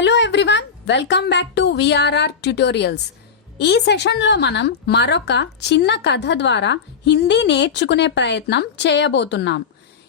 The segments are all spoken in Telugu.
Hello everyone, welcome back to VRR tutorials. ఈ సెషన్లో మనం మరొక చిన్న కథ ద్వారా హిందీ నేర్చుకునే ప్రయత్నం చేయబోతున్నాం.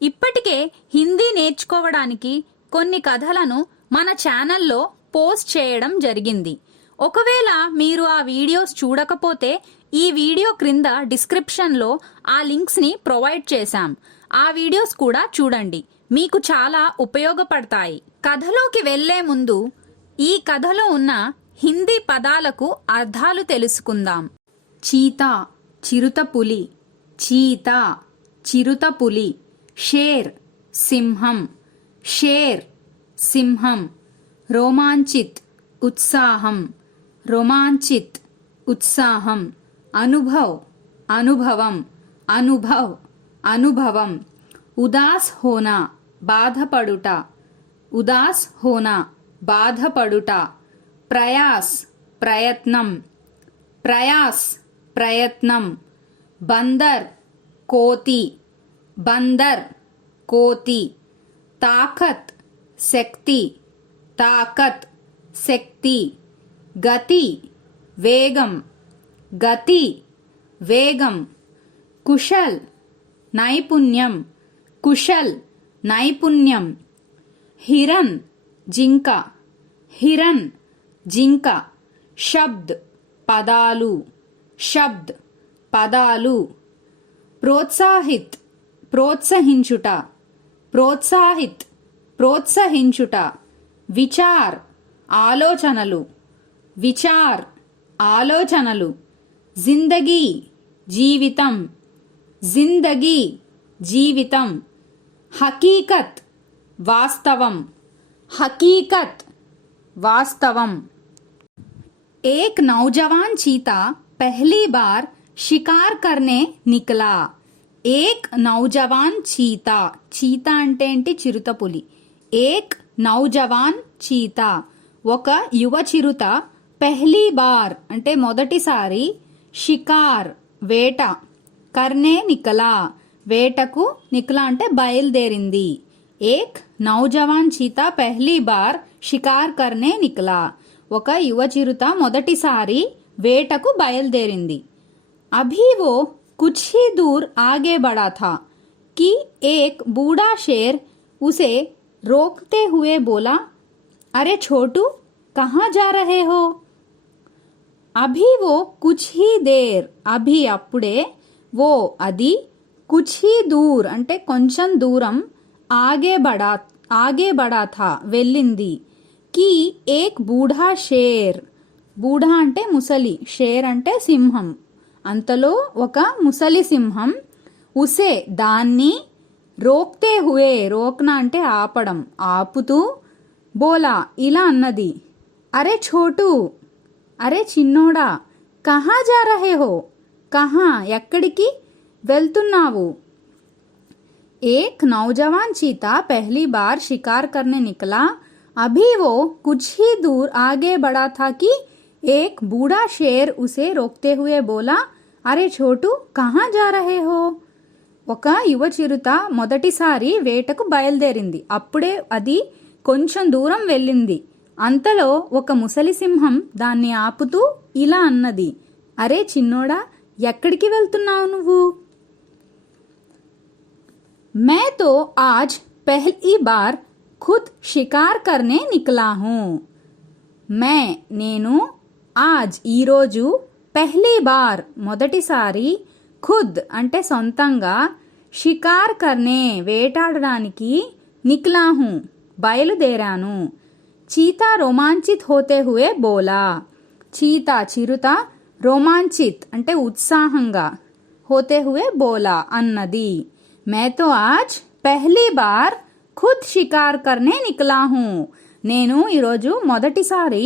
ఇప్పటికే హిందీ నేర్చుకోవడానికి కొన్ని కథలను మన ఛానల్లో పోస్ట్ చేయడం జరిగింది. ఒకవేళ మీరు ఆ వీడియోస్ చూడకపోతే ఈ వీడియో క్రింద డిస్క్రిప్షన్లో ఆ లింక్స్ని ప్రొవైడ్ చేశాం. ఆ వీడియోస్ కూడా చూడండి, మీకు చాలా ఉపయోగపడతాయి. కథలోకి వెళ్లే ముందు ఈ కథలో ఉన్న హిందీ పదాలకు అర్థాలు తెలుసుకుందాం. చీతా చిరుతపులి, చీతా చిరుతపులి. షేర్ సింహం, షేర్ సింహం. రోమాంచిత్ ఉత్సాహం, రోమాంచిత్ ఉత్సాహం. అనుభవ్ అనుభవం, అనుభవ్ అనుభవం. ఉదాస్ హోనా బాధపడుట, ఉదాస్ హోనా బాధపడుట. ప్రయాస్ ప్రయత్నం, ప్రయాస్ ప్రయత్నం. బందర్ కోతి, బందర్ కోతి. తాకత్ శక్తి, తాకత్ శక్తి. గతి వేగం, గతి వేగం. కుశల్ నైపుణ్యం, కుశల్ నైపుణ్యం. హిరన్ జింక, హిరన్ జింక. శబ్ద్ పదాలు, శబ్ద్ పదాలు. ప్రోత్సాహిత్ ప్రోత్సహించుట, ప్రోత్సాహిత్ ప్రోత్సహించుట. విచార్ ఆలోచనలు, విచార్ ఆలోచనలు. జిందగీ జీవితం, జిందగీ జీవితం. హకీకత్ వాస్తవం, హకీకత్ వాస్తవం. एक नौजवान चीता पहली बार शिकार करने निकला. एक नौजवान चीता, చీతా అంటే ఏంటి? చిరుతపులి. ఏక్ నౌజవాన్ చీతా, ఒక యువ చిరుత. పెహ్లీ బార్ అంటే మొదటిసారి. షికార్ వేట. కర్నే నికలా, వేటకు. నికలా అంటే బయలుదేరింది. ఏక్ నౌజవాన్ చీతా పెహ్లీ బార్ షికార్ కర్నే నికలా, ఒక యువ చిరుత మొదటిసారి వేటకు బయలుదేరింది. అభీ వో కుచ్ హీ దూర్ ఆగే బడా థా कि एक बूढ़ा शेर उसे रोकते हुए बोला, अरे छोटू कहाँ जा रहे हो? अभी वो कुछ ही देर, अभी అప్పుడే, वो అది, కుచ్ హీ దూర్ అంటే కొంచెం దూరం, ఆగే బడా థా వెళ్ళింది. కి ఏక్ బూఢా షేర్, బూఢా అంటే ముసలి, షేర్ అంటే సింహం. అంతలో ఒక ముసలి సింహం. ఉసే దాన్ని, రోక్తే హుయే రోక్నా అంటే ఆపడం, ఆపుతూ. బోలా ఇలా అన్నది, అరే ఛోటూ అరే చిన్నోడా, కహా జా రహే హో, కహా ఎక్కడికి వెళ్తున్నావు? ఏక్ నౌజవాన్ చీతా పెహ్లీ బార్ షికార్ కర్నే నికలా. अभी वो कुछ ही दूर आगे बढ़ा था कि एक बूढ़ा शेर उसे रोकते हुए बोला, अरे छोटू कहाँ जा रहे हो? ఒక యువ చిరుత మొదటిసారి వేటకు బయలుదేరింది. అప్పుడే అది కొంచెం దూరం వెళ్ళింది. అంతలో ఒక ముసలి సింహం దాన్ని ఆపుతూ ఇలా అన్నది, అరే చిన్నోడా ఎక్కడికి వెళ్తున్నావు నువ్వు? मैं तो आज पहली बार खुद शिकार करने निकला हूँ. मैं నేను, ఆజ్ ఈరోజు, పెహ్లీ బార్ మొదటిసారి, ఖుద్ అంటే సొంతంగా, షికార్ కర్నే వేటాడడానికి, నిక్లా హూ బయలుదేరాను. చీతా రోమాంచిత్ హోతే హుయే బోలా, చీతా చిరుత, రోమాంచిత్ అంటే ఉత్సాహంగా, హోతే హుయే బోలా అన్నది. मैं तो आज पहली बार ఖుద్ షికార్ కర్నే నికలా హూ, నేను ఈరోజు మొదటిసారి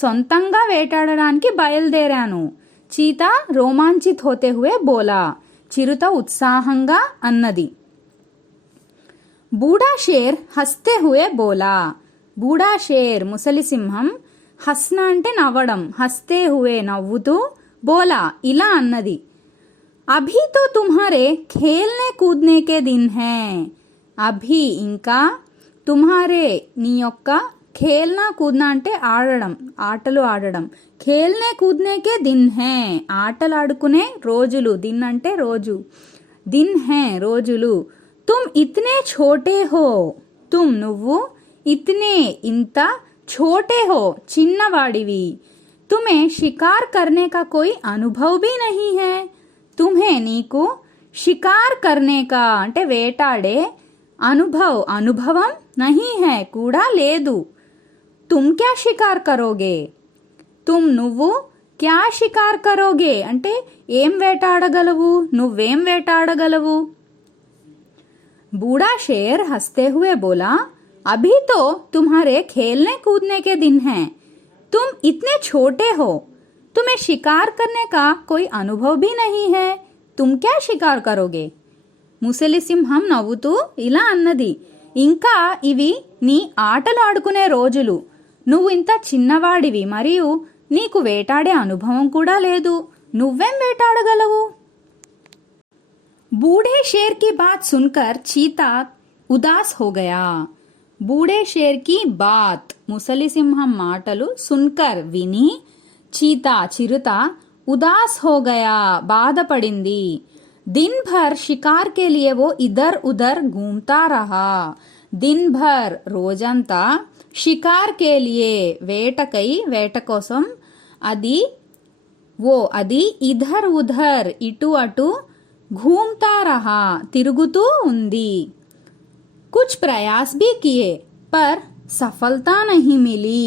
సొంతంగా వేటాడడానికి బయలుదేరాను. చీతా రోమాంచిత్ హోతే హుయే బోలా, చిరుత ఉత్సాహంగా అన్నది. బూఢా షేర్ హస్తే హుయే బోలా, బూఢా షేర్ ముసలి సింహం. హస్నా అంటే నవ్వడం, హస్తే హుయే నవ్వుతూ, బోలా ఇలా అన్నది. అభీ తో తుమ్హారే ఖేల్నే కూద్నే కే దిన్ హై. అభి ఇంకా, తుమ్హారే నీ యొక్క, ఖేల్నా కూద్నా అంటే ఆడడం, ఆటలు ఆడడం. ఖేల్నే కూద్నేకే దిన్ హే, ఆటలు ఆడుకునే రోజులు. దిన్ అంటే రోజు, దిన్ హే రోజులు. తుమ్ ఇత్నే ఛోటే హో, తుమ్ నువ్వు, ఇత్నే ఇంత, ఛోటే హో చిన్నవాడివి. तुम्हें शिकार करने का कोई अनुभव भी नहीं है. तुम्हें నీకు షికార్ करने का అంటే వేటాడే అనుభవం नहीं है కూడా లేదు. तुम क्या शिकार करोगे, तुम నువ్వు, क्या शिकार करोगे అంటే ఏం వేటాడగలవు, నువ్వేం వేటాడగలవు. बूढ़ा शेर हंसते हुए बोला, अभी तो तुम्हारे खेलने कूदने के दिन हैं. तुम इतने छोटे हो, तुम्हें शिकार करने का कोई अनुभव भी नहीं है. तुम क्या शिकार करोगे. ముసలి సింహం నవ్వుతూ ఇలా అన్నది, ఇంకా ఇవి నీ ఆటలు ఆడుకునే రోజులు. నువ్వు ఇంత చిన్నవాడివి మరియు నీకు వేటాడే అనుభవం కూడా లేదు. నువ్వేం వేటాడగలవు. बूढ़े शेर की बात सुनकर चीता उदास हो गया. बूढ़े शेर की बात ముసలి సింహం మాటలు సున్కర్ విని చీతా చిరుత ఉదాస్ హో గయా బాధపడింది. दिन भर शिकार के लिए वो इधर उधर घूमता रहा. दिन भर రోజంతా షికార్ కే లియే వేటకై వేట కోసం అది అది ఇధర్ ఉధర్ ఇటు అటు घूमता रहा తిరుగుతూ ఉంది. कुछ प्रयास भी किए पर సఫలతా నహీ మిలి.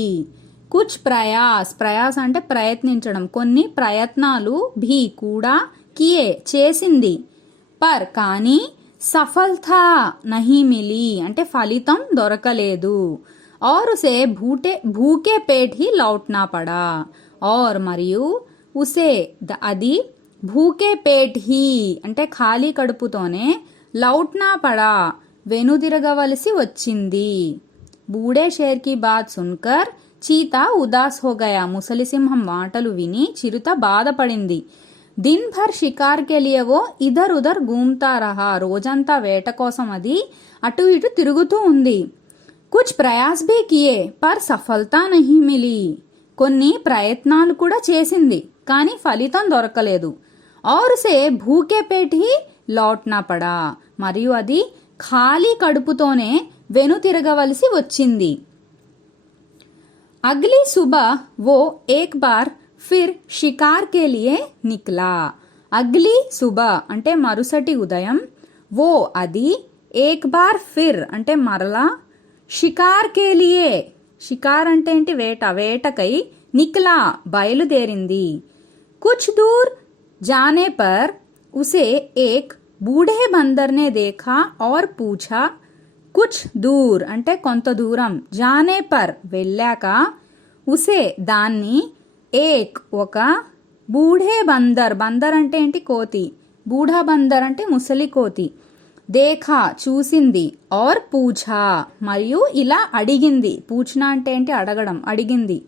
కుచ్ ప్రయాస్ అంటే ప్రయత్నించడం, కొన్ని ప్రయత్నాలు భీ కూడా కియే చేసింది, పర్ కానీ సఫలతా నహీ మిలి అంటే ఫలితం దొరకలేదు. और उसे भूखे पेट ही लौटना पड़ा. और మరియు ఉసే అది భూకే పేట్ హీ అంటే ఖాళీ కడుపుతోనే లౌట్నా పడా వెనుదిరగవలసి వచ్చింది. బూడే షేర్ కి బాత్ సున్కర్ చీతా ఉదాస్ హో గయా ముసలి సింహం మాటలు విని చిరుత బాధపడింది. దిన్ భర్ షికార్ కే లియే వో ఇధర్ ఉధర్ ఘూమ్తా రహా రోజంతా వేట కోసం అది అటు ఇటు తిరుగుతూ ఉంది. కుచ్ ప్రయాస్ భీ కియే పర్ సఫలతా నహీ మిలి కొన్ని ప్రయత్నాలు కూడా చేసింది కానీ ఫలితం దొరకలేదు. और उसे భూకే పేట్ హీ లౌట్నా పడా మరియు అది ఖాళీ కడుపుతోనే వెనుతిరగవలసి వచ్చింది. అగ్లీ సుబహ్ वो एक बार फिर शिकार के लिए निकला. అగ్లీ సుబహ్ అంటే మరుసటి ఉదయం, वो అది, ఏక్ బార్ ఫిర్ అంటే మరలా, షికార్ కే లియే షికార్ అంటే ఏంటి వేట, వేటకై, నిక్లా బయలుదేరింది. కుచ్ దూర్ जाने पर उसे एक बूढ़े बंदर ने देखा और पूछा. कुछ दूर అంటే కొంత దూరం, జానే పర్ వెళ్ళాక, ఉసే దాన్ని, ఏక్ ఒక, బూఢే బందర్ బందర్ అంటే ఏంటి కోతి, బూఢా బందర్ అంటే ముసలి కోతి, దేఖా చూసింది, और పూఛా మరియు ఇలా అడిగింది. పూఛనా అంటే ఏంటి అడగడం, అడిగింది.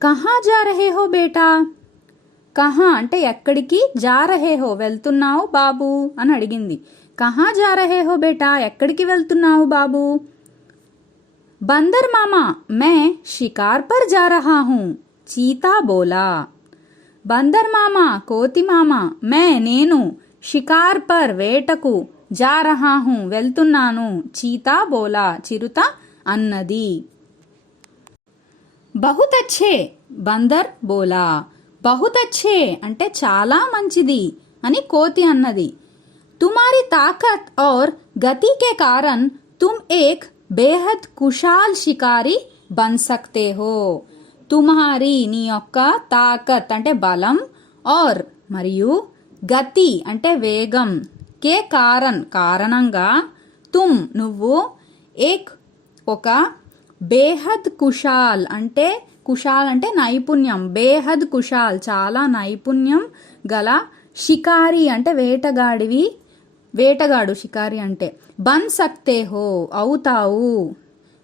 కహా జా రహే హో బేటా, కహా అంటే ఎక్కడికి, జా రహే హో వెళ్తున్నావు బాబు అని అడిగింది. కహా జా రహే హో బేటా ఎక్కడికి వెళ్తున్నావు బాబు. బందర్ మామా మే షికార్ పర్ జా రహా హూ చీతా బోలా. బందర్ మామా కోతి మామా, మే నేను, షికార్ పర్ వేటకు, జా రహా హూ వెళ్తున్నాను, చీతా బోలా చిరుత అన్నది. బహుత్ అచ్చే బందర్ బోలా. బహుత్ అచ్చే అంటే చాలా మంచిది అని కోతి అన్నది. తుమారీ తాకత్ ఔర్ గతి కే కారణ్ తుమ్ ఏక్ బేహద్ కుశాల్ షికారి బన్ సక్తే హో. తుమ్హారీ నీ యొక్క తాకత్ అంటే బలం, ఔర్ మరియు గతి అంటే వేగం, కే కారణ్ కారణంగా, తుమ్ నువ్వు, ఏక్ ఒక, బేహద్ కుశాల్ అంటే కుశాల్ అంటే నైపుణ్యం, బేహద్ కుశాల్ చాలా నైపుణ్యం గల, షికారి అంటే వేటగాడివి, వేటగాడు షికారి అంటే, బన్ సక్తే హో అవుతావు,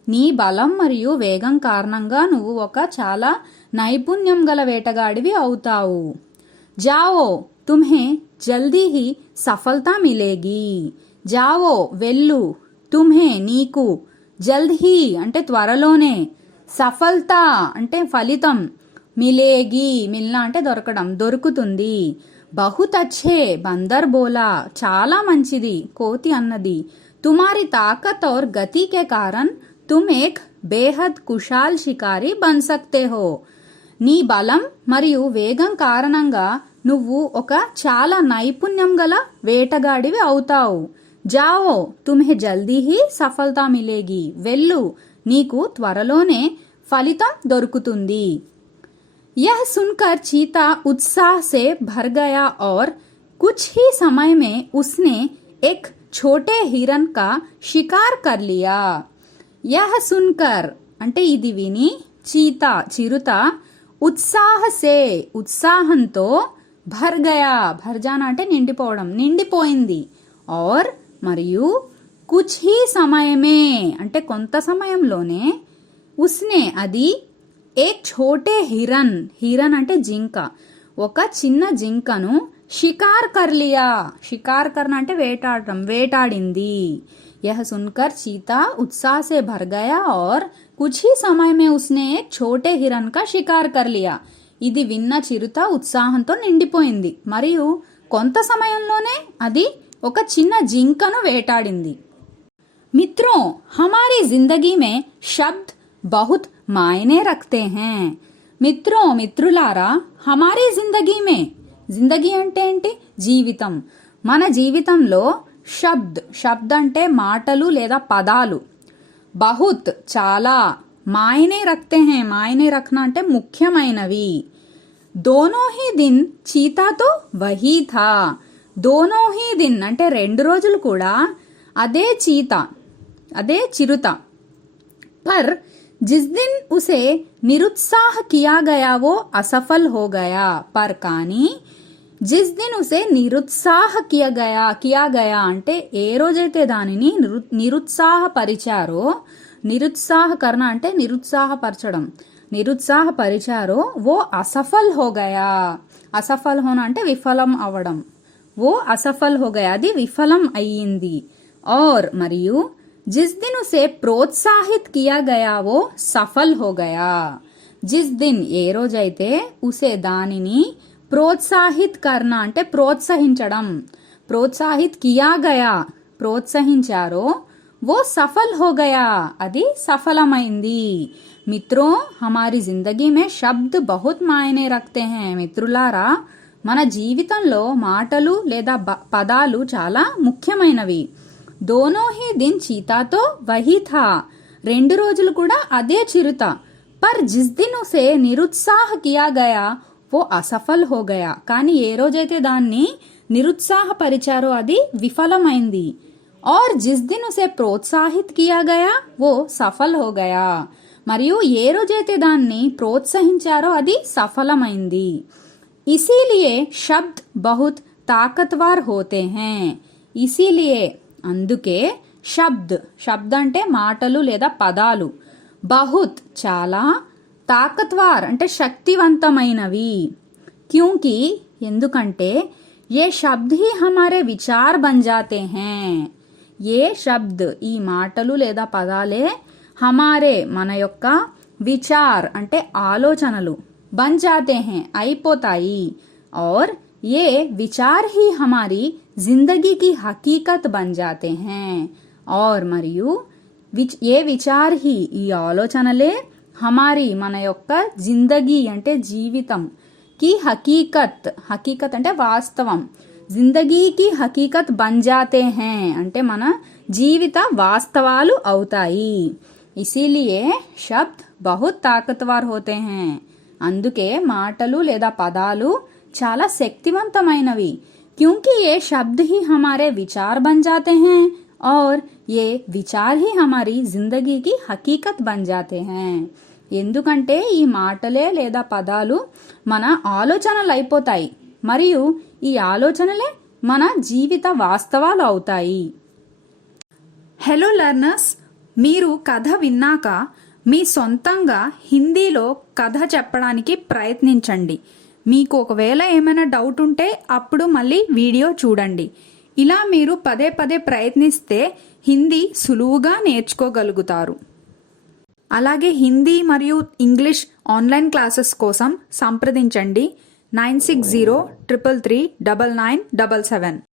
నీ బలం మరియు వేగం కారణంగా నువ్వు ఒక చాలా నైపుణ్యం గల వేటగాడివి అవుతావు. జావో తుమ్హే జల్దీ హీ సఫలతా మిలేగి. జావో వెళ్ళు, తుమ్హే నీకు, జల్ద్ హీ అంటే త్వరలోనే, సఫలత అంటే ఫలితం, మిలేగి మిల్నా అంటే దొరకడం, దొరుకుతుంది. బహుత్ అచ్చే బందర్ బోలా చాలా మంచిది కోతి అన్నది. తుమారి తాకత్ ఔర్ గతి కే కారణ్ తుమ్ ఏక్ బేహద్ కుశాల్ షికారి బన్ సక్తే హో. నీ బలం మరియు వేగం కారణంగా నువ్వు ఒక చాలా నైపుణ్యం గల వేటగాడివి అవుతావు. జావో తుమ్హే జల్దీ హీ సఫలత మిలేగి. వెళ్ళు, నీకు త్వరలోనే ఫలితం దొరుకుతుంది. यह सुनकर चीता उत्साह से भर गया और कुछ ही समय में उसने एक छोटे हिरन का शिकार कर लिया. यह सुनकर అంటే ఇది విని చీతా చిరుత ఉత్సాహ సే ఉత్సాహంతో భర్ గయా భర్జానా అంటే నిండిపోవడం నిండిపోయింది. और మరియు కుచ్ హీ సమయమే అంటే కొంత సమయంలోనే ఉస్నే అది ఏక్ ఛోటే హిరన్ హిరన్ అంటే జింక ఒక చిన్న జింకను షికార్ కర్లియా షికార్ కర్న అంటే వేటాడటం వేటాడింది. यह सुनकर चीता उत्साह से भर गया और कुछ ही समय में उसने एक छोटे हिरन का शिकार कर लिया. ఇది విన్న చిరుత ఉత్సాహంతో నిండిపోయింది మరియు కొంత సమయంలోనే అది ఒక చిన్న జింకను వేటాడింది. मित्रों, हमारी जिंदगी में शब्द बहुत मायने रखते हैं. మిత్రో మిత్రులారా, హమారీ జిందగీ మే జిందగీ అంటే ఏంటి? జీవితం. మన జీవితంలో శబ్ద్ అంటే మాటలు లేదా పదాలు, బహుత్ చాలా, మాయనే రఖతే హే మాయనే రఖనా అంటే ముఖ్యమైనవి. దోనో హీ దిన్ చీతాతో వహీ థా. దోనో హీ దిన్ అంటే 2 రోజులు కూడా అదే చీత అదే చిరుత. पर जिस दिन उसे निरुत्साह किया गया वो असफल हो गया. पर కానీ जिस दिन उसे निरुत्साह किया गया అంటే ఏ రోజైతే దానిని నిరుత్సాహపరిచారో, నిరుత్సాహకరణ అంటే నిరుత్సాహపరచడం, నిరుత్సాహపరిచారో वो असफल हो गया. అసఫల్ హోనా అంటే విఫలం అవడం. वो असफल हो गया అది విఫలం అయ్యింది. और మరియు जिस दिन उसे प्रोत्साहित किया गया वो सफल हो गया. जिस दिन ఏ రోజైతే ఉసే దానిని ప్రోత్సాహిత్ కర్నా అంటే ప్రోత్సహించడం, ప్రోత్సాహిత్ కియా గయా ప్రోత్సహించారో वो सफल हो गया అది సఫలమైంది. మిత్రో హమారీ జిందగీ మే శబ్ద్ బహుత్ మాయనే రఖతే హై. మిత్రులారా, మన జీవితంలో మాటలు లేదా పదాలు చాలా ముఖ్యమైనవి. దోనో హీ దిన్ చీతాతో వహీ థా 2 రోజులు కూడా అదే చిరుత. పర్ జిస్ దిన్ ఉసే నిరుత్సాహ కియా గయా वो असफल हो गया కానీ ఏ రోజైతే దాన్ని నిరుత్సాహపరిచారో అది విఫలమైంది. और जिस दिन उसे प्रोत्साहित किया गया वो सफल हो गया మరియు ఏ రోజైతే దాన్ని ప్రోత్సహించారో అది సఫలమైంది. इसीलिए शब्द बहुत ताकतवर होते हैं. इसीलिए అందుకే శబ్ద్ అంటే మాటలు లేదా పదాలు, బహుత్ చాలా, తాకత్వార్ అంటే శక్తివంతమైనవి. క్యూంకి ఎందుకంటే ఏ శబ్ద్ హీ హమారే విచార్ బన్ జాతే హై. ఏ శబ్ద్ ఈ మాటలు లేదా పదాలే హమారే మన యొక్క విచార్ అంటే ఆలోచనలు బన్ జాతే హై అయిపోతాయి. और ये विचार ही हमारी जिंदगी की हकीकत बन जाते हैं. और మరియు ఏ విచార్ హీ ఈ ఆలోచనలే హమారీ మన యొక్క జిందగీ అంటే జీవితం కి హకీకత్ అంటే వాస్తవం, జిందగీకి హకీకత్ బన్ జాతే హై అంటే మన జీవిత వాస్తవాలు అవుతాయి. ఇసిలియే శబ్ద్ బహుత్ తాకత్వర్ హోతే హై. అందుకే మాటలు లేదా పదాలు చాలా శక్తివంతమైనవి. क्योंकि ये शब्द ही हमारे विचार बन जाते हैं और ये विचार ही हमारी जिंदगी की हकीकत बन जाते हैं. ఎందుకంటే ఈ మాటలే లేదా పదాలు మన ఆలోచనలు అయిపోతాయి మరియు ఈ ఆలోచనలే మన జీవిత వాస్తవాలు అవుతాయి. హలో లర్నర్స్, మీరు కథ విన్నాక మీ సొంతంగా హిందీలో కథ చెప్పడానికి ప్రయత్నించండి. మీకు ఒకవేళ ఏమైనా డౌట్ ఉంటే అప్పుడు మళ్ళీ వీడియో చూడండి. ఇలా మీరు పదే ప్రయత్నిస్తే హిందీ సులువుగా నేర్చుకోగలుగుతారు. అలాగే హిందీ మరియు ఇంగ్లీష్ ఆన్లైన్ క్లాసెస్ కోసం సంప్రదించండి 9603339977.